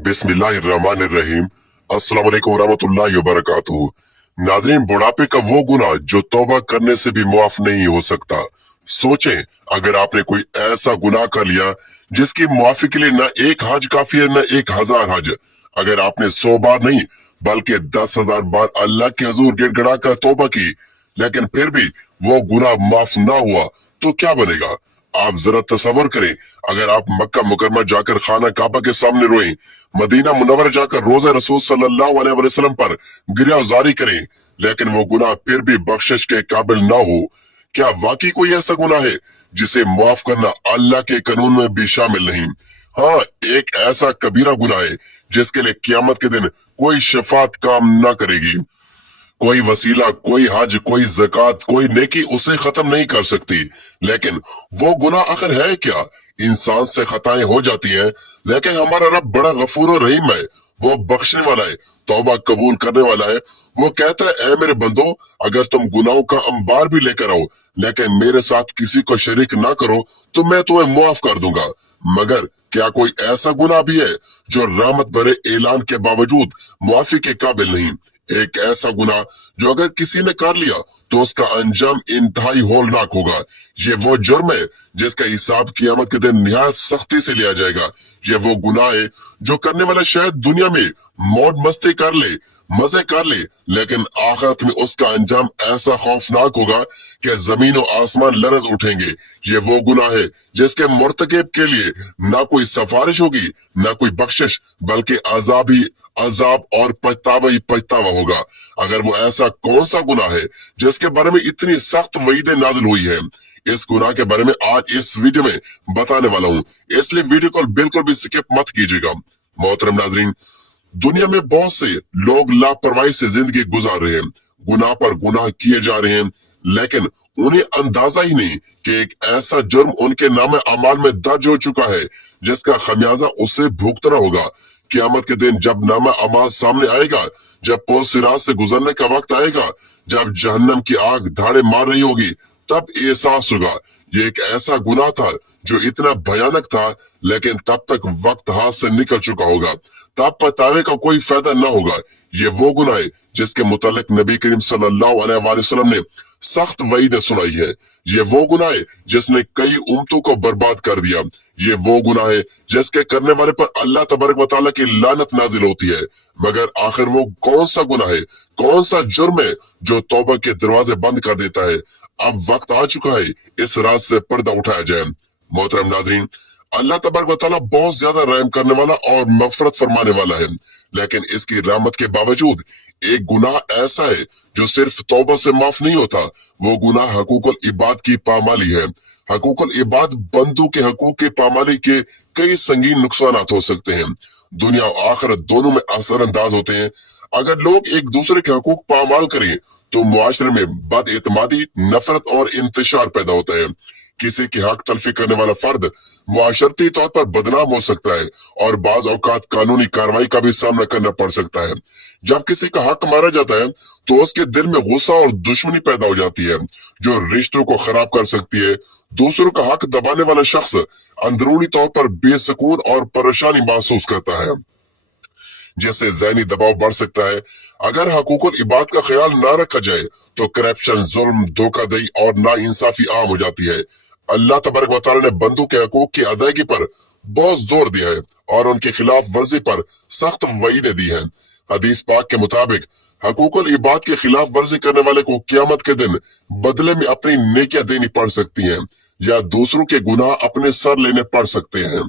बिस्मिल्लाहिर्रहमानिर्रहीम। अस्सलाम वालेकुम रहमतुल्लाहि व बरकातुहू। नाज़रीन, बुढ़ापे का वो गुनाह जो तौबा करने से भी मुआफ नहीं हो सकता। सोचें, अगर आपने कोई ऐसा गुनाह कर लिया जिसकी मुआफी के लिए न एक हज काफी है न 1000 हज। अगर आपने 100 बार नहीं बल्कि 10,000 बार अल्लाह के हजूर गिड़गिड़ा कर तौबा की, लेकिन फिर भी वो गुनाह माफ ना हुआ तो क्या बनेगा? आप जरा तसव्वुर करें, अगर आप मक्का मुकरमा जाकर खाना काबा के सामने रोएं, मदीना मुनव्वर जाकर रोज़े रसूल सल्लल्लाहु अलैहि वसल्लम पर गिरियाज़ारी करें, लेकिन वो गुनाह फिर भी बख्शिश के काबिल ना हो, क्या वाकई कोई ऐसा गुनाह है जिसे माफ करना अल्लाह के कानून में भी शामिल नहीं? हाँ, एक ऐसा कबीरा गुनाह है जिसके लिए क़यामत के दिन कोई शफात काम ना करेगी। कोई वसीला, कोई हज, कोई ज़कात, कोई नेकी उसे खत्म नहीं कर सकती। लेकिन वो गुनाह आखिर है क्या? इंसान से खताएं हो जाती हैं, लेकिन हमारा रब बड़ा गफूर और रहीम है। वो बख्शने वाला है, तौबा कबूल करने वाला है। वो कहता है, ऐ मेरे बंदो, अगर तुम गुनाहों का अंबार भी लेकर आओ, लेकिन मेरे साथ किसी को शरीक ना करो, तो मैं तुम्हें मुआफ कर दूंगा। मगर क्या कोई ऐसा गुनाह भी है जो रहमत भरे ऐलान के बावजूद मुआफी के काबिल नहीं? एक ऐसा गुनाह जो अगर किसी ने कर लिया तो उसका अंजाम इंतहाई होलनाक होगा। ये वो जुर्म है जिसका हिसाब क़यामत के दिन निहायत सख्ती से लिया जाएगा। ये वो गुनाह है जो करने वाला शायद दुनिया में मौज मस्ती कर ले, मजे कर ले, लेकिन आखिरत में उसका अंजाम ऐसा खौफनाक होगा कि जमीन और आसमान लरज उठेंगे। ये वो गुनाह है जिसके मुर्तकिब के लिए ना कोई सफारिश होगी, ना कोई बख्शिश, बल्कि अजाब ही अजाब और पछतावा ही पछतावा होगा। अगर वो ऐसा कौन सा गुनाह है जिसके बारे में इतनी सख्त वईदें नाज़िल हुई है, इस गुनाह के बारे में आज इस वीडियो में बताने वाला हूँ, इसलिए वीडियो को बिल्कुल भी स्किप मत कीजिएगा। मोहतरम नाज़रीन, दुनिया में बहुत से लोग लापरवाही से जिंदगी गुजार रहे हैं, गुनाह पर गुनाह किए जा रहे हैं, लेकिन उन्हें अंदाजा ही नहीं कि एक ऐसा जुर्म उनके नाम अमाल में दर्ज हो चुका है जिसका खमियाजा उसे भुगतना होगा। क़यामत के दिन जब नामा अमाल सामने आएगा, जब पुल सिरात से गुजरने का वक्त आएगा, जब जहन्नम की आग धाड़े मार रही होगी, तब एहसास होगा ये एक ऐसा गुनाह था जो इतना भयानक था, लेकिन तब तक वक्त हाथ से निकल चुका होगा। तब पछतावे का कोई फायदा ना होगा। ये वो गुनाह है जिसके मुतालिक नबी करीम सल्लल्लाहु अलैहि वसल्लम ने सख्त वईदें सुनाई है। ये वो गुनाह है जिसने कई उम्मतों को बर्बाद कर दिया। ये वो गुनाह है जिसके करने वाले पर अल्लाह तबारक व तआला की लानत नाजिल होती है। मगर आखिर वो कौन सा गुनाह है, कौन सा जुर्म है जो तौबा के दरवाजे बंद कर देता है? अब वक्त आ चुका है इस राज से पर्दा उठाया जाए। मोहतरम नाज़रीन, अल्लाह तबारक व तआला बहुत ज्यादा रहम करने वाला और मगफरत फरमाने वाला है, लेकिन इसकी रहमत के बावजूद एक गुनाह ऐसा है जो सिर्फ तौबा से माफ नहीं होता। वो गुनाह हकूकुल इबाद की पामाली है। हकूकुल इबाद, बंदों के हकूक की पामाली के कई संगीन नुकसान हो सकते हैं। दुनिया और आखिरत दोनों में असरअंदाज होते हैं। अगर लोग एक दूसरे के हकूक पामाल करें तो मुआशरे में बदएतमादी, नफरत और इंतशार पैदा होता है। किसी के हक तलफी करने वाला फर्द मुआशरती तौर पर बदनाम हो सकता है और बाज औकात कानूनी कार्रवाई का भी सामना करना पड़ सकता है। जब किसी का हक मारा जाता है तो उसके दिल में गुस्सा और दुश्मनी पैदा हो जाती है जो रिश्तों को खराब कर सकती है। दूसरों का हक दबाने वाला शख्स अंदरूनी तौर पर बेसकून और परेशानी महसूस करता है, जिससे ज़हनी दबाव बढ़ सकता है। अगर हकूकुल इबाद का ख्याल ना रखा जाए तो करप्शन, जुल्म, धोखाधड़ी और नाइंसाफी आम हो जाती है। अल्लाह तबारक व तआला ने बंदों के हकूक की अदायगी पर बहुत जोर दिया है और उनके खिलाफ वर्जी पर सख्त वईदें दी हैं। हदीस पाक के मुताबिक हकूकुल इबाद के खिलाफ वर्जी करने वाले को क़यामत के दिन बदले में अपनी नेकियां देनी पड़ सकती हैं या दूसरों के गुनाह अपने सर लेने पड़ सकते हैं।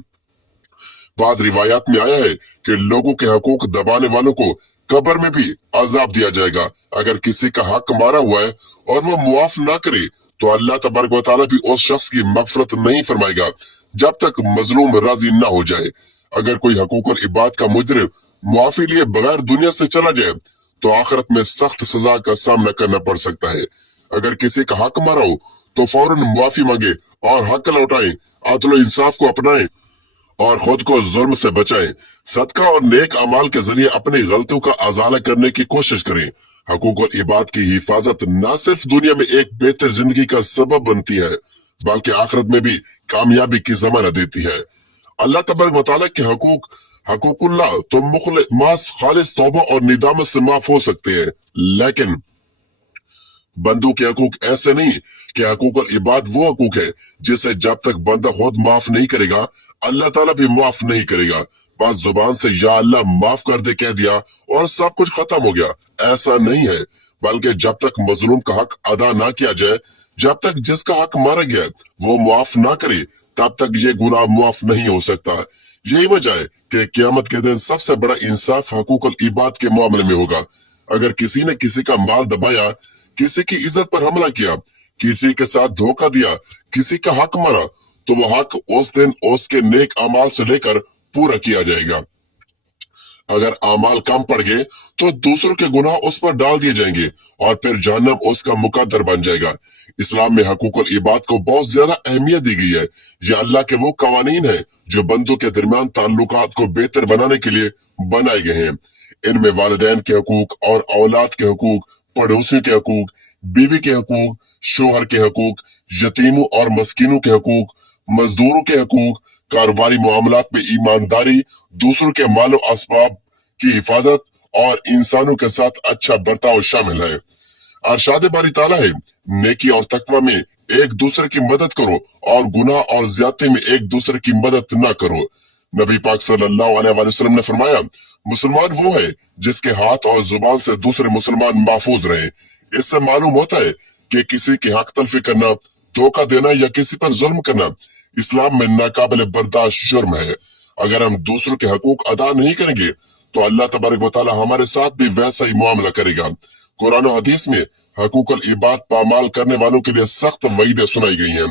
बाद रिवायात में आया है कि लोगों के हकूक दबाने वालों को कब्र में भी अजाब दिया जाएगा। अगर किसी का हक मारा हुआ है और वो मुआफ ना करे तो अल्लाह तबारक व तआला भी उस शख्स की मगफरत नहीं फरमाएगा जब तक मजलूम राजी ना हो जाए। अगर कोई हकूकुल इबाद का मुजरिम मुआफी लिए बगैर दुनिया से चला जाए तो आखिरत में सख्त सजा का सामना करना पड़ सकता है। अगर किसी का हक मारा हो तो फौरन मुआफी मांगे और हक लौटाए, आदल इंसाफ को अपनाएं और खुद को जुल्म से बचाएं। सदका और नेक अमाल के जरिए अपनी गलतियों का अजाला करने की कोशिश करें। हकूकुल इबाद की हिफाजत न सिर्फ दुनिया में एक बेहतर जिंदगी का सबब बनती है, बल्कि आखिरत में भी कामयाबी की जमानत देती है। अल्लाह तबारक व तआला के हकूक हकूकुल्लाह तो मास खालिस तौबा और निदामत से माफ हो सकते हैं, लेकिन बंदों के हकूक ऐसे नहीं कि हकूकुल इबाद वो हकूक है जिसे जब तक बंदा खुद माफ नहीं करेगा अल्लाह ताला भी माफ नहीं करेगा। बस जुबान से या अल्लाह माफ कर दे कह दिया और सब कुछ खत्म हो गया, ऐसा नहीं है। बल्कि जब तक मजलूम का हक अदा ना किया जाए, जब तक जिसका हक मारा गया वो मुआफ ना करे, तब तक ये गुनाह मुआफ नहीं हो सकता। यही वजह है कि क़यामत के दिन सबसे बड़ा इंसाफ हकूकुल इबाद के मामले में होगा। अगर किसी ने किसी का माल दबाया, किसी की इज्जत पर हमला किया, किसी के साथ धोखा दिया, किसी का हक मारा, तो वो हक उस दिन उसके नेक अमाल से लेकर पूरा किया जाएगा। अगर अमाल कम पड़ गए तो दूसरों के गुनाह उस पर डाल दिए जाएंगे और फिर जहन्नम उसका मुकद्दर बन जाएगा। इस्लाम में हकूकुल इबाद को बहुत ज्यादा अहमियत दी गई है। ये अल्लाह के वो कवानीन है जो बंदों के दरमियान ताल्लुकात को बेहतर बनाने के लिए बनाए गए हैं। इनमें वालिदैन के हकूक और औलाद के हकूक, पड़ोसियों के हकूक, बीवी के हकूक, शोहर के हकूक, यतीमों और मस्कीनों के हकूक, मजदूरों के हकूक, कारोबारी मामलात में ईमानदारी, दूसरों के मालो असबाब की हिफाजत और इंसानों के साथ अच्छा बर्ताव शामिल है। अरशाद बारी ताला है, नेकी और तकवा में एक दूसरे की मदद करो और गुनाह और ज्यादती में एक दूसरे की मदद न करो। नबी पाक सल्लल्लाहु अलैहि वसल्लम ने फरमाया, मुसलमान वो है जिसके हाथ और जुबान से दूसरे मुसलमान महफूज रहे। इससे मालूम होता है कि किसी की हक तलफी करना, धोखा देना या किसी पर जुल्म करना इस्लाम में नाकाबिल बर्दाश्त जुर्म है। अगर हम दूसरों के हकूक अदा नहीं करेंगे तो अल्लाह तबारक व तआला हमारे साथ भी वैसा ही मामला करेगा। कुरान और हदीस में हकूकुल इबाद पामाल करने वालों के लिए सख्त वईदें सुनाई गई हैं।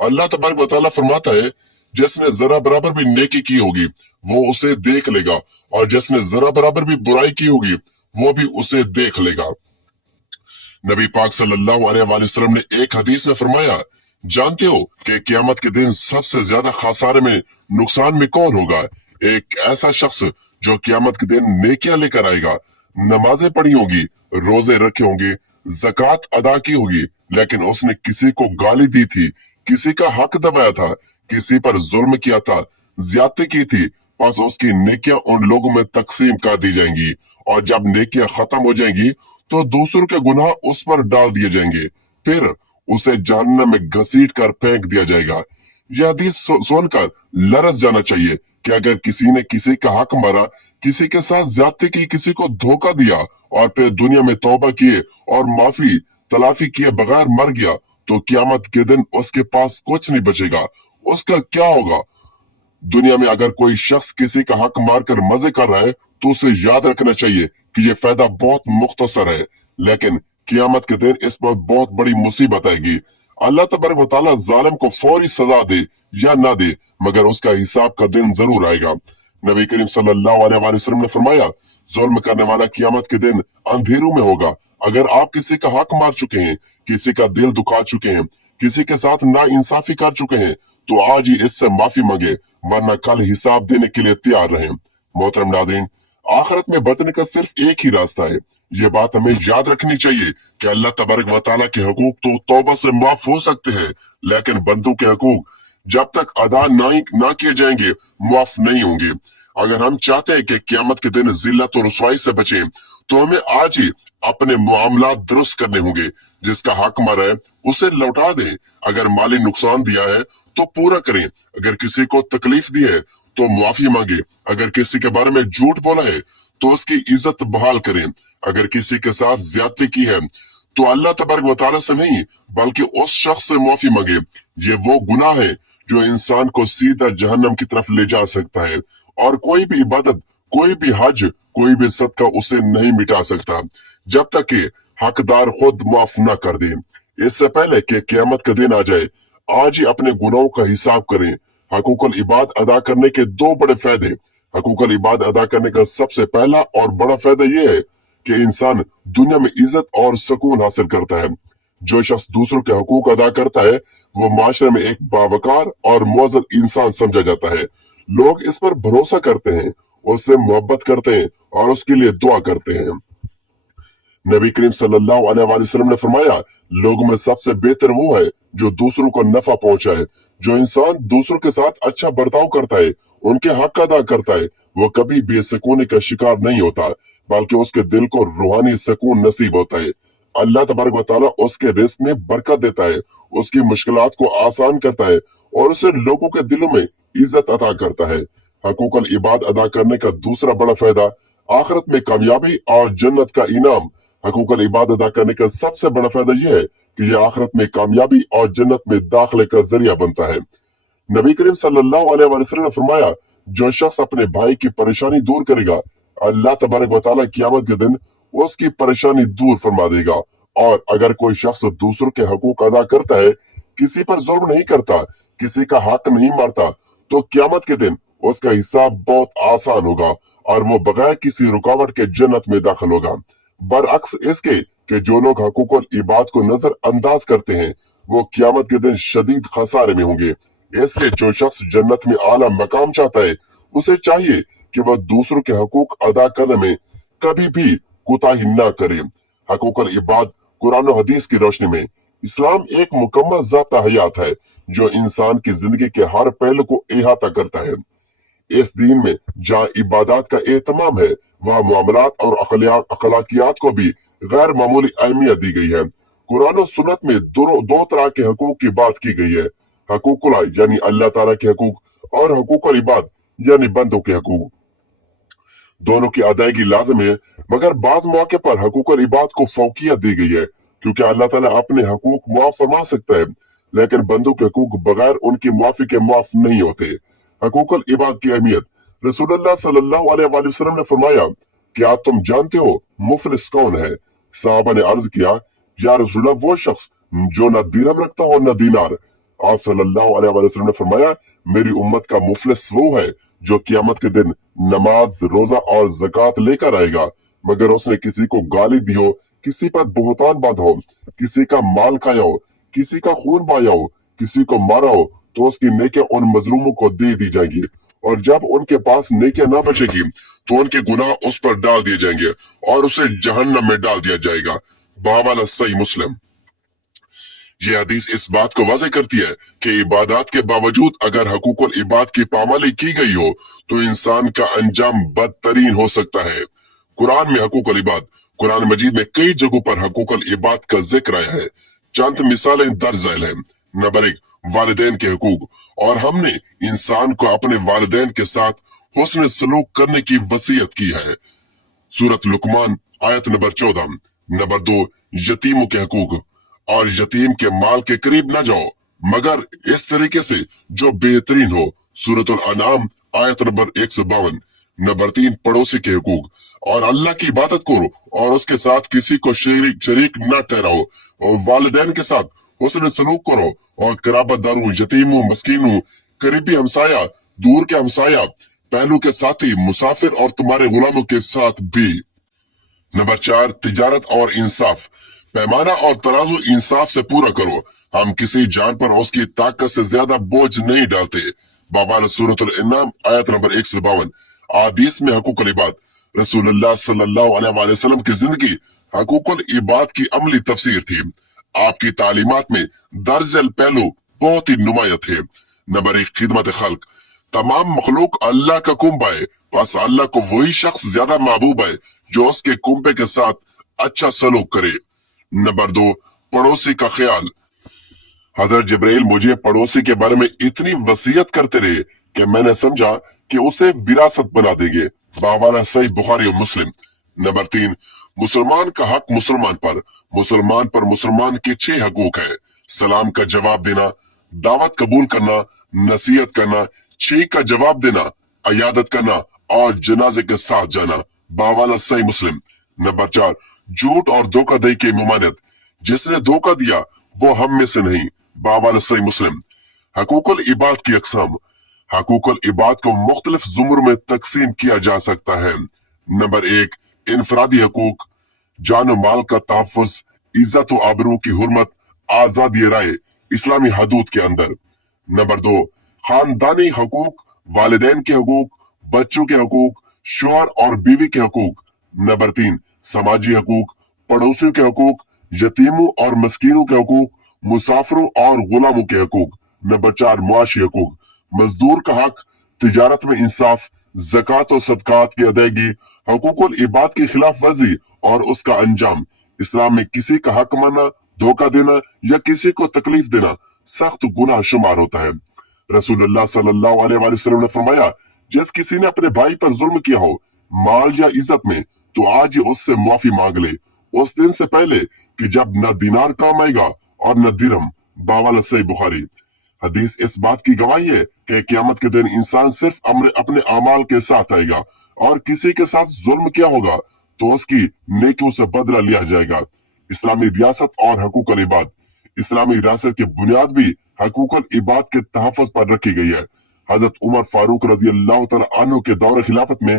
अल्लाह तबारक व तआला फरमाता है, जिसने जरा बराबर भी नेकी की होगी वो उसे देख लेगा और जिसने जरा बराबर भी बुराई की होगी वो भी उसे देख लेगा। नबी पाक सल्लल्लाहु अलैहि वसल्लम ने एक हदीस में फरमाया, जानते हो कि क़यामत के दिन सबसे ज्यादा खसारे में नुकसान में कौन होगा? एक ऐसा शख्स जो क़यामत के दिन नेकियां लेकर आएगा, नमाजें पढ़ी होगी, रोजे रखे होंगे, ज़कात अदा की होगी, लेकिन उसने किसी को गाली दी थी, किसी का हक दबाया था, किसी पर जुल्म किया था, ज्यादती की थी, बस उसकी नेकियां उन लोगों में तकसीम कर दी जाएंगी और जब नेकियां खत्म हो जाएंगी तो दूसरों के गुनाह उस पर डाल दिए जाएंगे, फिर उसे जहन्नम में घसीट कर फेंक दिया जाएगा। यह हदीस सुनकर लरस जाना चाहिए कि अगर किसी ने किसी का हक मारा, किसी के साथ ज्यादती की, किसी को धोखा दिया और फिर दुनिया में तौबा किए और माफी तलाफी किए बगैर मर गया तो क़यामत के दिन उसके पास कुछ नहीं बचेगा। उसका क्या होगा? दुनिया में अगर कोई शख्स किसी का हक मारकर मजे कर रहा है तो उसे याद रखना चाहिए कि ये फायदा बहुत मुख्तसर है, लेकिन क़यामत के दिन इस पर बहुत बड़ी मुसीबत आएगी। अल्लाह तबारक व तआला जालिम को फौरी सजा दे या ना दे, मगर उसका हिसाब का दिन जरूर आएगा। नबी करीम सल्लल्लाहु अलैहि वसल्लम ने फरमाया, जुल्म करने वाला क़यामत के दिन अंधेरों में होगा। अगर आप किसी का हक मार चुके हैं, किसी का दिल दुखा चुके हैं, किसी के साथ ना इंसाफी कर चुके हैं, तो आज ही इससे माफी मांगे, वरना कल हिसाब देने के लिए तैयार रहें। मोहतरम नाज़रीन, आखिरत में बचने का सिर्फ एक ही रास्ता है। ये बात हमें याद रखनी चाहिए कि अल्लाह तबारक व तआला के हकूक तो तौबा से माफ हो सकते हैं, लेकिन बंदों के हकूक जब तक अदा ना किए जाएंगे माफ नहीं होंगे। अगर हम चाहते हैं कि क़यामत के दिन जिल्लत और रुसवाई से बचें, तो हमें आज ही अपने मामला दुरुस्त करने होंगे। जिसका हक मारा है उसे लौटा दें, अगर माली नुकसान दिया है तो पूरा करें, अगर किसी को तकलीफ दी है तो माफी मांगे, अगर किसी के बारे में झूठ बोला है तो उसकी इज्जत बहाल करें, अगर किसी के साथ ज्यादती की है तो अल्लाह तबारक व तआला से नहीं बल्कि उस शख्स से माफी मांगे। ये वो गुनाह है जो इंसान को सीधा जहन्नम की तरफ ले जा सकता है और कोई भी इबादत, कोई भी हज, कोई भी सदका उसे नहीं मिटा सकता जब तक कि हकदार खुद माफ ना कर दे। इससे पहले कि क़यामत का दिन आ जाए, आज ही अपने गुनाहों का हिसाब करें। हकूकुल इबाद अदा करने के दो बड़े फायदे। हकूकुल इबाद अदा करने का सबसे पहला और बड़ा फायदा यह है कि इंसान दुनिया में इज्जत और सुकून हासिल करता है। जो शख्स दूसरों के हकूक अदा करता है वो माशरे में एक बावकार और मुअज़्ज़ज़ इंसान समझा जाता है। लोग इस पर भरोसा करते हैं, उससे मोहब्बत करते हैं और उसके लिए दुआ करते हैं। नबी करीम सल्लल्लाहु अलैहि वसल्लम ने फरमाया, लोगों में सबसे बेहतर वो है जो दूसरों को नफा पहुंचाए। जो इंसान दूसरों के साथ अच्छा बर्ताव करता है उनके हक अदा करता है वो कभी बेसुकूनी का शिकार नहीं होता, बल्कि उसके दिल को रूहानी सुकून नसीब होता है। अल्लाह तबारक व तआला उसके रिस्क में बरकत देता है, उसकी मुश्किलात को आसान करता है और उसे लोगों के दिलों में इज्जत अता करता है। हकूकल इबाद अदा करने का दूसरा बड़ा फायदा आखिरत में कामयाबी और जन्नत का इनाम। हकूकल इबाद अदा करने का सबसे बड़ा फायदा यह है कि यह आखिरत में कामयाबी और जन्नत में दाखिले का जरिया बनता है। नबी करीम सल्लल्लाहु अलैहि वसल्लम ने फरमाया, जो शख्स अपने भाई की परेशानी दूर करेगा, अल्लाह तबारक व तआला क़यामत के दिन उसकी परेशानी दूर फरमा देगा। और अगर कोई शख्स दूसरों के हकूक अदा करता है, किसी पर जुल्म नहीं करता, किसी का हक नहीं मारता, तो क़यामत के दिन उसका हिसाब बहुत आसान होगा और वो बगैर किसी रुकावट के जन्नत में दाखिल होगा। बरअक्स इसके कि जो लोग हकूकुल इबाद को नजरअंदाज करते हैं, वो क़यामत के दिन शदीद खसारे में होंगे। इसलिए जो शख्स जन्नत में आला मकाम चाहता है, उसे चाहिए कि वह दूसरों के हकूक अदा करने में कभी भी कोताही न करे। हकूकुल इबाद कुरान और हदीस की रोशनी में इस्लाम एक मुकम्मल ज़ाब्ता हयात है जो इंसान की जिंदगी के हर पहलू को अहाता करता है। इस दीन में जहाँ इबादत का एहतमाम है, वहाँ मामलात और अखलाकियात को भी गैर मामूली अहमियत दी गई है। कुरान और सुन्नत में दो तरह के हकूक की बात की गई है, हकूकुल यानी अल्लाह ताला के हकूक और हकूकुल इबाद यानी बंदों के हकूक। दोनों की अदायगी लाजिम है, मगर बाज मौके पर हकूकुल इबाद को फौकियत दी गई है, क्योंकि अल्लाह ताला अपने हकूक मुआफ फरमा सकता है, लेकिन बंदों के हकूक बगैर उनकी मुआफी के मुआफ नहीं होते। हकूकुल इबाद की अहमियत रसूलुल्लाह सल्लल्लाहु अलैहि वसल्लम ने फरमाया, क्या तुम जानते हो मुफलिस कौन है? साहबा ने अर्ज किया, या रसूलल्लाह वो शख्स जो न दिरहम रखता हो न दीनार। आप सल्लल्लाहु अलैहि वसल्लम ने फरमाया, मेरी उम्मत का मुफलिस वो है जो कियामत के दिन नमाज, रोजा और ज़कात लेकर आएगा, मगर उसने किसी को गाली दी हो, किसी पर बुहतान बांधा हो, किसी का माल खाया हो, किसी का खून बहाया हो, किसी को मारा हो, तो उसकी नेकियां उन मजलूमों को दे दी जाएंगी, और जब उनके पास नेकियां ना बचेगी तो उनके गुनाह उस पर डाल दिए जाएंगे और उसे जहन्नम में डाल दिया जाएगा। बावाला सही मुस्लिम। ये हदीस इस बात को वाज़ेह करती है कि इबादत के बावजूद अगर हकूकुल इबाद की पामाली की गई हो तो इंसान का अंजाम बदतरीन हो सकता है। कुरान में हकूकुल इबाद, कुरान मजीद में कई जगहों पर हकूकुल इबाद का जिक्र आया है। चंद मिसालें दर्ज झैल हैं। नंबर 1, वालिदैन के हकूक, और हमने इंसान को अपने वालिदैन के साथ हुस्न सलूक करने की वसीयत की है। सूरत लुकमान आयत नंबर 14। नंबर 2, यतीमों के हकूक, और यतीम के माल के करीब न जाओ मगर इस तरीके से जो बेहतरीन हो। सूरतुल अनाम आयत नंबर 152। नंबर 3, पड़ोसी के हकूक, और अल्लाह की इबादत करो और उसके साथ किसी को शरीक न ठहराओ, और वालिदैन के साथ हुस्न सलूक करो, और कराबतदारों, यतीमों, मस्कीनों, करीबी हमसाया, दूर के हमसाया, पहलू के साथी, मुसाफिर और तुम्हारे गुलामों के साथ भी। नंबर 4, तिजारत और इंसाफ, पैमाना और तराजू इंसाफ से पूरा करो। हम किसी जान पर उसकी ताकत से ज्यादा बोझ नहीं डालते। बाबा सूरतुल इनाम आयत नंबर 152। हदीस में हकूकुल इबाद, रसूलुल्लाह सल्लल्लाहु अलैहि वसल्लम की जिंदगी हकूकुल इबाद की अमली तफसीर थी। आपकी तालीमात में दर्जल पहलू बहुत ही नुमाया थे। नंबर 1, खिदमत खल्क, तमाम मखलूक अल्लाह का कुंभ है, बस अल्लाह को वही शख्स ज्यादा महबूब है जो उसके कुंभे के साथ अच्छा सलूक करे। नंबर 2, पड़ोसी का ख्याल, हजरत जिब्राइल मुझे पड़ोसी के बारे में इतनी वसीयत करते रहे कि मैंने समझा कि उसे विरासत बना देंगे। बावाला सही बुखारी और मुस्लिम। नंबर 3, मुसलमान का हक मुसलमान पर मुसलमान के 6 हकूक है। सलाम का जवाब देना, दावत कबूल करना, नसीहत करना, छींक का जवाब देना, अयादत करना और जनाजे के साथ जाना। बावाला सही मुस्लिम। नंबर 4, झूठ और धोखाधड़ी की ममानियत, जिसने धोखा दिया वो हम में से नहीं। बावाला सही मुस्लिम। हकूकुल इबाद की अकसाम, हकूकुल इबाद को मुख्तलिफ जुमर में तकसीम किया जा सकता है। नंबर 1, इनफरादी हकूक, जान माल का तहफ़्फ़ुज़, इज्जत व आबरू की हुर्मत, आजादी राय इस्लामी हदूद के अंदर। नंबर 2, खानदानी हकूक, वालिदैन के हकूक, बच्चों के हकूक, शौहर और बीवी के हकूक। नंबर 3, समाजी हकूक, पड़ोसियों के हकूक, यतीमों और मस्कीनों के हकूक, मुसाफिरों और गुलामों के हकूक। नंबर 4, मुआशी हकूक, मजदूर का हक, तिजारत में इंसाफ, ज़कात और सदकात की अदायगी, हकूकुल इबाद की खिलाफ वर्जी और उसका अंजाम। इस्लाम में किसी का हक मानना, धोखा देना या किसी को तकलीफ देना सख्त गुनाह शुमार होता है। रसूलुल्लाह सल्लल्लाहु अलैहि वसल्लम ने फरमाया, जिस किसी ने अपने भाई पर जुल्म किया हो माल या इज्जत में, तो आज ही उससे माफी मांग ले, उस दिन से पहले कि जब न दिनार काम आएगा और न दिरहम। बावल सही बुखारी। हदीस इस बात की गवाही है कि क़यामत के दिन इंसान सिर्फ अपने अमाल के साथ आएगा और किसी के साथ जुल्म किया होगा तो उसकी नेकियों से बदला लिया जाएगा। इस्लामी रियासत और हकूक़ुल इबाद। इस्लामी रियासत की बुनियाद भी हकूक़ुल इबाद के तहफ़्फ़ुज़ पर रखी गई है। हजरत उमर फारूक रज़ी अल्लाह तआला अन्हु के दौर खिलाफत में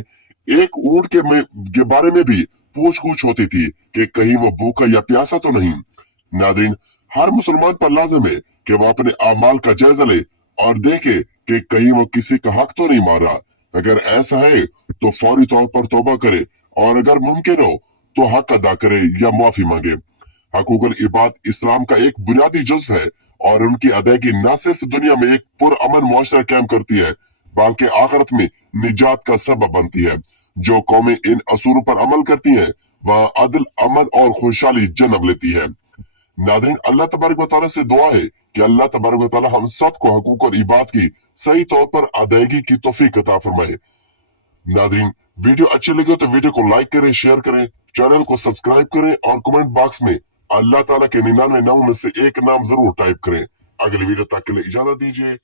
एक ऊंट के बारे में भी पूछ गूछ होती थी कि कहीं वो भूखा या प्यासा तो नहीं। नाज़रीन, हर मुसलमान पर लाजिम है कि वो अपने अमाल का जायजा ले और देखे कि कहीं वो किसी का हक तो नहीं मार रहा। अगर ऐसा है तो फौरी तौर पर तौबा करे और अगर मुमकिन हो तो हक अदा करे या माफी मांगे। हकूकुल इबाद इस्लाम का एक बुनियादी जुज़्व है और उनकी अदायगी न सिर्फ दुनिया में एक पुरअमन मुआशरा कायम करती है बल्कि आखिरत में निजात का सबब बनती है। जो कौमें इन असूलों पर अमल करती हैं वह अदल, अमन और खुशहाली जन्म लेती है। नाज़रीन, अल्लाह तबारक व तआला से दुआ है कि अल्लाह तबारक व तआला हम सबको हकूक और इबाद की सही तौर पर अदायगी की तौफीक अता फरमाए। नाज़रीन, वीडियो अच्छी लगे तो वीडियो को लाइक करें, शेयर करें, चैनल को सब्सक्राइब करें और कमेंट बॉक्स में अल्लाह ताला के 99 नामों में से एक नाम जरूर टाइप करें। अगली वीडियो तक के लिए इजाजत दीजिए।